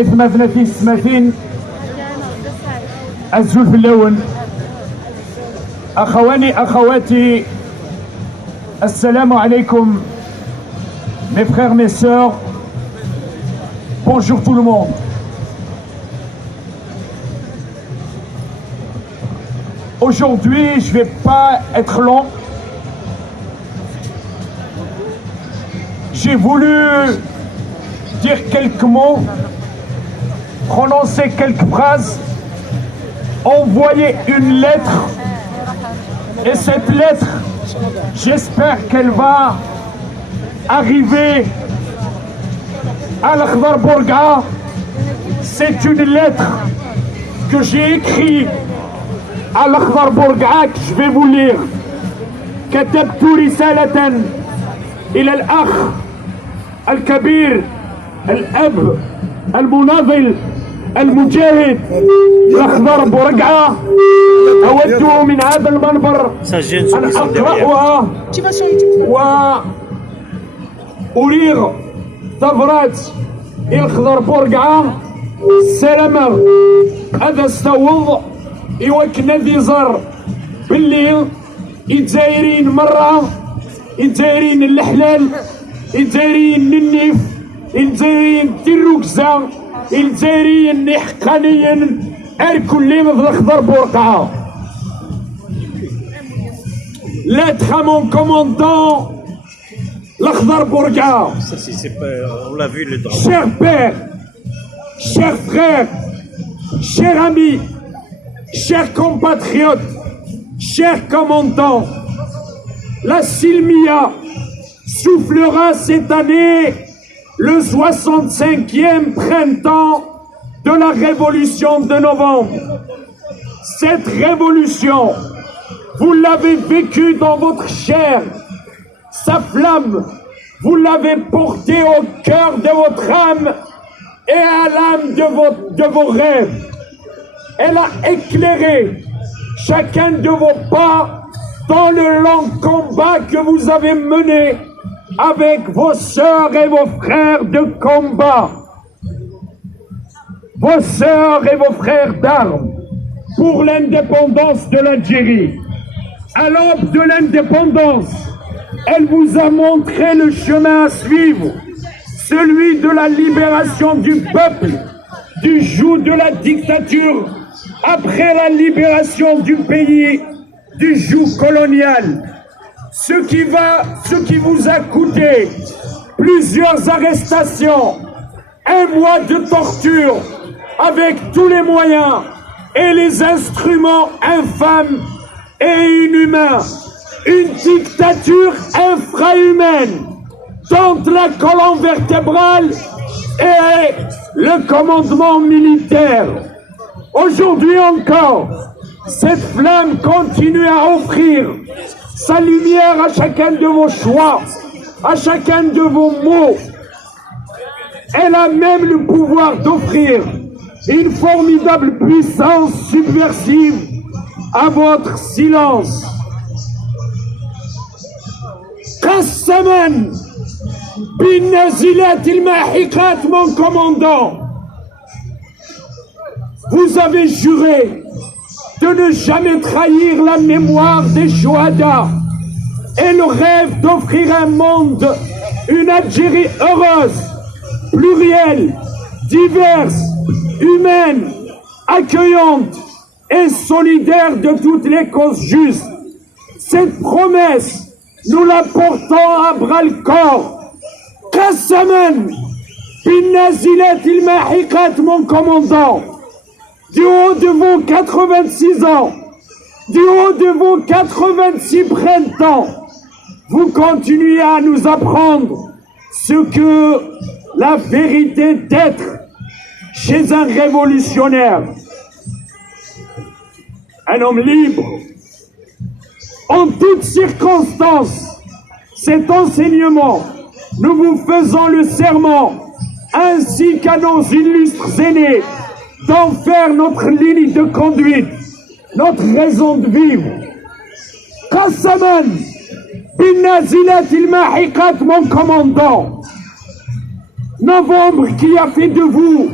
1838 الزول في اللون. أخواني أخواتي السلام عليكم. Mes frères, mes sœurs, bonjour tout le monde. Aujourd'hui, je ne vais pas être long. J'ai voulu dire quelques mots, prononcer quelques phrases, envoyer une lettre. Et cette lettre, j'espère qu'elle va arriver à l'Akhdar Bourga. C'est une lettre que j'ai écrite à l'Akhdar Bourga que je vais vous lire. كتبت رسالة إلى الأخ الكبير الأب المناضل المجاهد الأخضر بورقعة. أود من هذا المنبر أن أقرأها وأريغ ثغرات الأخضر بورقعة السلامة. هذا استوض يوكنا ذي زر بالليل يتزايرين مرة، يتزايرين الحلال، يتزايرين النيف، يتزايرين الركزة، يتزايرين حقانيا اركل مثل الأخضر بورقعة. Lettre à mon commandant, l'Akhdar Bourga. Cher père, chers frères, chers amis, chers compatriotes, chers commandants, la Silmia soufflera cette année le 65e printemps de la révolution de novembre. Cette révolution, vous l'avez vécue dans votre chair. Sa flamme, vous l'avez portée au cœur de votre âme et à l'âme de vos rêves. Elle a éclairé chacun de vos pas dans le long combat que vous avez mené avec vos sœurs et vos frères de combat. Vos sœurs et vos frères d'armes pour l'indépendance de l'Algérie. À l'aube de l'indépendance, elle vous a montré le chemin à suivre, celui de la libération du peuple, du joug de la dictature, après la libération du pays, du joug colonial. Ce qui vous a coûté plusieurs arrestations, un mois de torture, avec tous les moyens et les instruments infâmes et inhumains, une dictature infrahumaine dont la colonne vertébrale et le commandement militaire. Aujourd'hui encore, cette flamme continue à offrir sa lumière à chacun de vos choix, à chacun de vos mots. Elle a même le pouvoir d'offrir une formidable puissance subversive à votre silence. قسما بالنازلات الماحقات, mon commandant, vous avez juré de ne jamais trahir la mémoire des Chouhada et le rêve d'offrir un monde, une Algérie heureuse, plurielle, diverse, humaine, accueillante et solidaire de toutes les causes justes. Cette promesse, nous la portons à bras-le-corps. Qassaman bin nazilat il-mahiqat, mon commandant, du haut de vos 86 ans, du haut de vos 86 printemps, vous continuez à nous apprendre ce que la vérité d'être chez un révolutionnaire, un homme libre. En toutes circonstances, cet enseignement, nous vous faisons le serment, ainsi qu'à nos illustres aînés, d'en faire notre ligne de conduite, notre raison de vivre. Qassaman bin nazilat il-mahiqat, mon commandant, novembre qui a fait de vous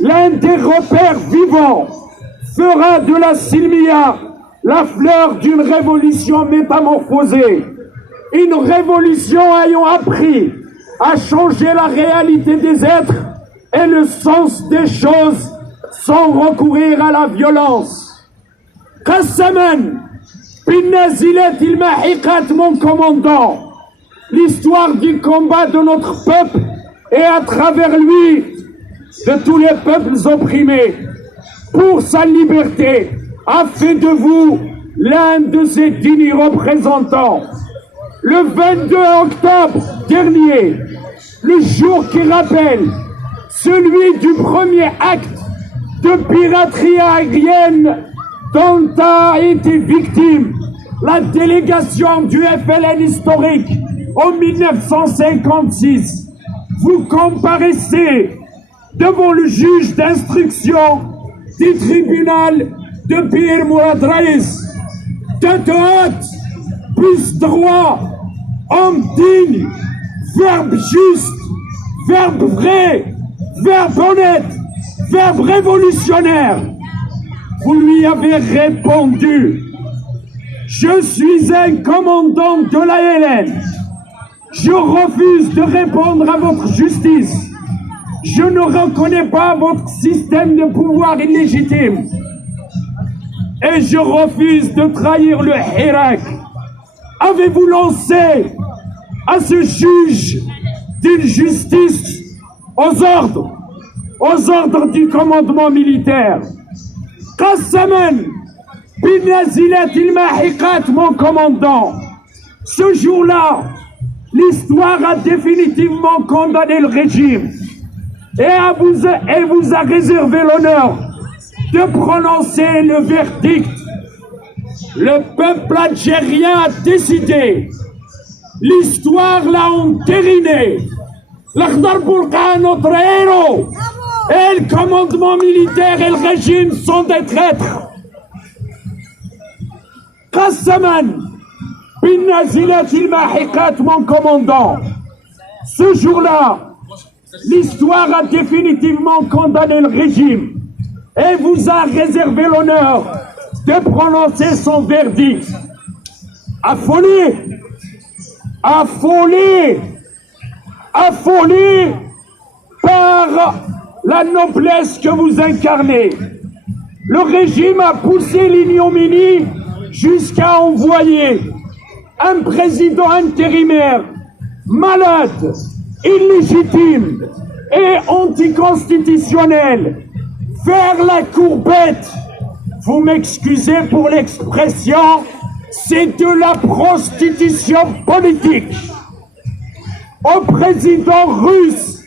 l'un des repères vivants, fera de la Silmia la fleur d'une révolution métamorphosée. Une révolution ayant appris à changer la réalité des êtres et le sens des choses sans recourir à la violence. Qassaman, Binnazilat il-Mahiqat, mon commandant, l'histoire du combat de notre peuple et à travers lui de tous les peuples opprimés pour sa liberté a fait de vous l'un de ses dignes représentants. Le 22 octobre dernier, le jour qui rappelle celui du premier acte de piraterie aérienne dont a été victime la délégation du FLN historique en 1956, vous comparaissez devant le juge d'instruction du tribunal de Pir Mourad Raïs, tête haute, plus droit, homme digne, verbe juste, verbe vrai, verbe honnête, verbe révolutionnaire. Vous lui avez répondu: je suis un commandant de l'ALN. Je refuse de répondre à votre justice. Je ne reconnais pas votre système de pouvoir illégitime. Et je refuse de trahir le Hirak. Avez-vous lancé à ce juge d'une justice aux ordres du commandement militaire? Qassaman, Binnazilat il-Mahiqat, mon commandant, ce jour-là, l'histoire a définitivement condamné le régime et vous a réservé l'honneur de prononcer le verdict. Le peuple algérien a décidé. L'histoire l'a entériné. L'Akhdar Bourqa, notre héros, et le commandement militaire et le régime sont des traîtres. Qassaman, Binnazilat il-Mahiqat, mon commandant, ce jour-là, l'histoire a définitivement condamné le régime et vous a réservé l'honneur de prononcer son verdict. Affolé, affolé, affolé par la noblesse que vous incarnez. Le régime a poussé l'ignominie jusqu'à envoyer un président intérimaire malade, illégitime et anticonstitutionnel faire la courbette. Vous m'excusez pour l'expression, c'est de la prostitution politique. Au président russe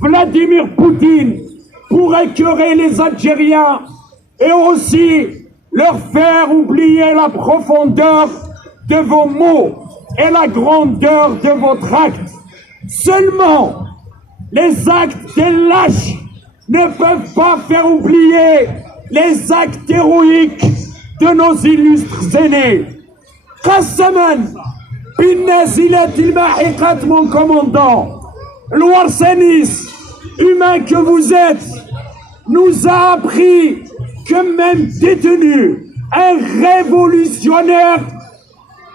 Vladimir Poutine pour écœurer les Algériens et aussi leur faire oublier la profondeur de vos mots et la grandeur de votre acte. Seulement, les actes des lâches ne peuvent pas faire oublier les actes héroïques de nos illustres aînés. Qassaman, Binnazilat il-Mahiqat, mon commandant, l'Ouarsanis, humain que vous êtes, nous a appris que même détenu, un révolutionnaire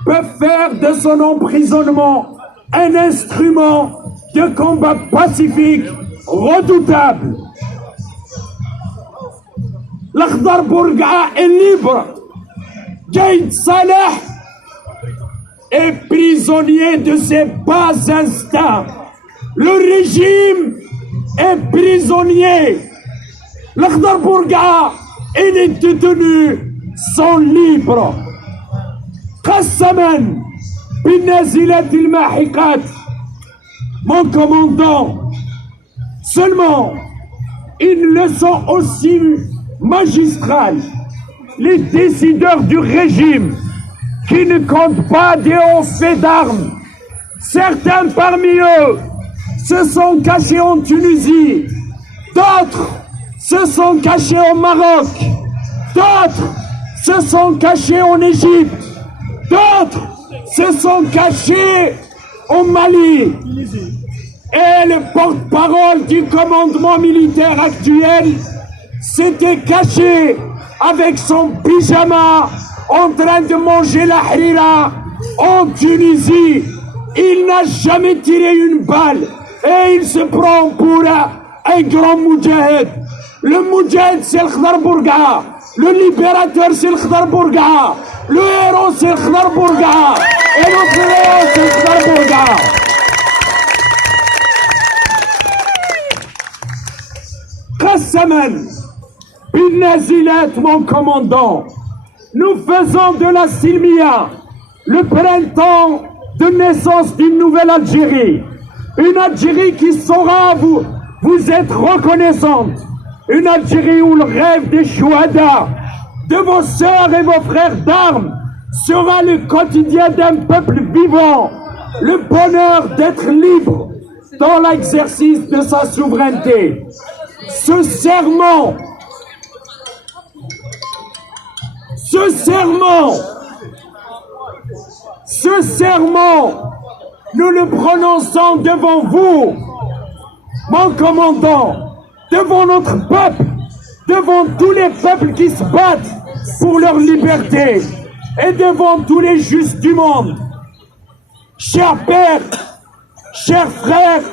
peut faire de son emprisonnement un instrument de combat pacifique redoutable. L'Akhdar Bourqa est libre. Gaïd Salah est prisonnier de ses bas instincts. Le régime est prisonnier. L'Akhdar Bourqa et les détenus sont libres. Qassaman, Binnazilat il-Mahiqat, mon commandant, seulement une leçon aussi magistrale. Les décideurs du régime qui ne comptent pas des hauts faits d'armes, certains parmi eux se sont cachés en Tunisie, d'autres se sont cachés au Maroc, d'autres se sont cachés en Égypte, d'autres se sont cachés au Mali. Et le porte-parole du commandement militaire actuel s'était caché avec son pyjama en train de manger la harira en Tunisie. Il n'a jamais tiré une balle et il se prend pour un grand moudjahid. Le moudjahid, c'est le Khdar Bourga'a. Le libérateur, c'est le Khdar Bourga'a. Le héros, c'est le Khdar Bourga'a. Et notre héros, c'est le Khdar Bourga'a. Qassaman bin Nazilat, mon commandant, nous faisons de la Silmia le printemps de naissance d'une nouvelle Algérie. Une Algérie qui saura vous être reconnaissante. Une Algérie où le rêve des chouhadas, de vos sœurs et vos frères d'armes, sera le quotidien d'un peuple vivant. Le bonheur d'être libre dans l'exercice de sa souveraineté. Ce serment, nous le prononçons devant vous, mon commandant, devant notre peuple, devant tous les peuples qui se battent pour leur liberté et devant tous les justes du monde. Chers pères, chers frères,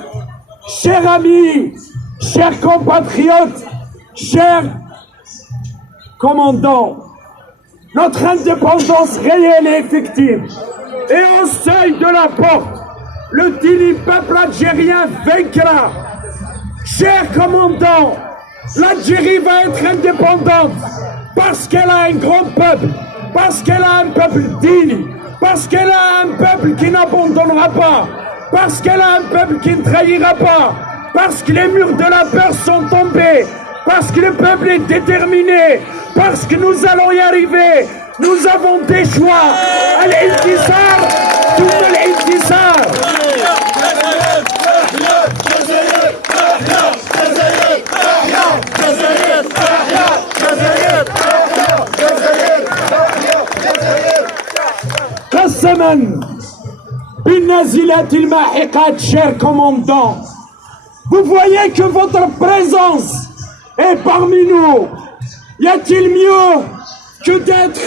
chers amis, chers compatriotes, chers commandants, notre indépendance réelle et effective est au seuil de la porte. Le digne peuple algérien vaincra. Chers commandants, l'Algérie va être indépendante parce qu'elle a un grand peuple, parce qu'elle a un peuple digne, parce qu'elle a un peuple qui n'abandonnera pas, parce qu'elle a un peuple qui ne trahira pas, parce que les murs de la peur sont tombés, parce que le peuple est déterminé, parce que nous allons y arriver. Nous avons des choix. Al-Intisar, tout l'Intisar. Qassaman bin Nazilat il-Mahiqat, chers commandants, vous voyez que votre présence est parmi nous. Y a-t-il mieux que d'être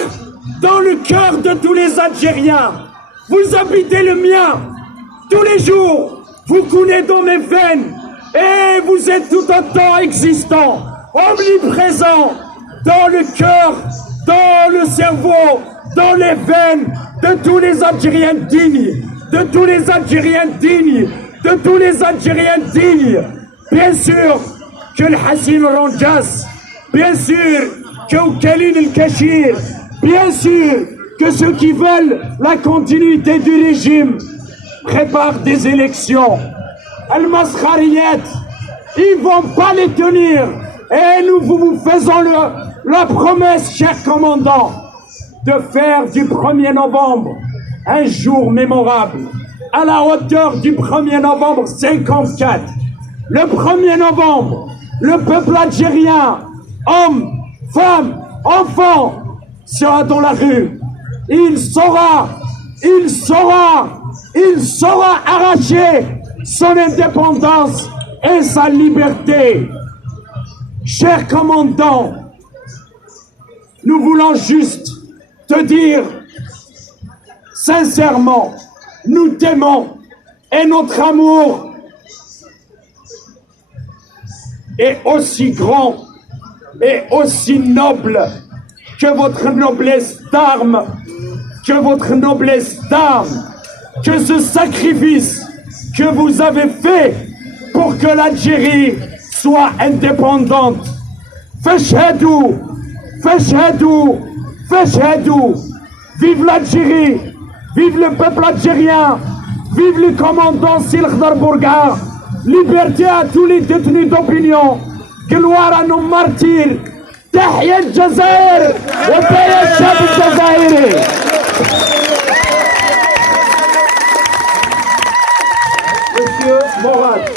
dans le cœur de tous les Algériens? Vous habitez le mien. Tous les jours, vous coulez dans mes veines et vous êtes tout autant existant, omniprésent, dans le cœur, dans le cerveau, dans les veines de tous les Algériens dignes, de tous les Algériens dignes, de tous les Algériens dignes. Bien sûr que le Hassim Ranjas, bien sûr que Khalil el-Kachir, bien sûr que ceux qui veulent la continuité du régime préparent des élections. Al-Maskariyat, ils vont pas les tenir. Et nous vous faisons la promesse, chers commandants, de faire du 1er novembre un jour mémorable, à la hauteur du 1er novembre 54. Le 1er novembre, le peuple algérien, hommes, femmes, enfants, sera dans la rue. Il saura arracher son indépendance et sa liberté. Chers commandants, nous voulons juste te dire sincèrement, nous t'aimons et notre amour est aussi grand et aussi noble que votre noblesse d'âme, que ce sacrifice que vous avez fait pour que l'Algérie soit indépendante. Fashhadou, fashhadou, fashhadou. Vive l'Algérie, vive le peuple algérien, vive le commandant Sil Khdar Bourga'a. Liberté à tous les détenus d'opinion. Gloire à nos martyrs. تحيا الجزائر وتحيا الشعب الجزائري. Monsieur Morad.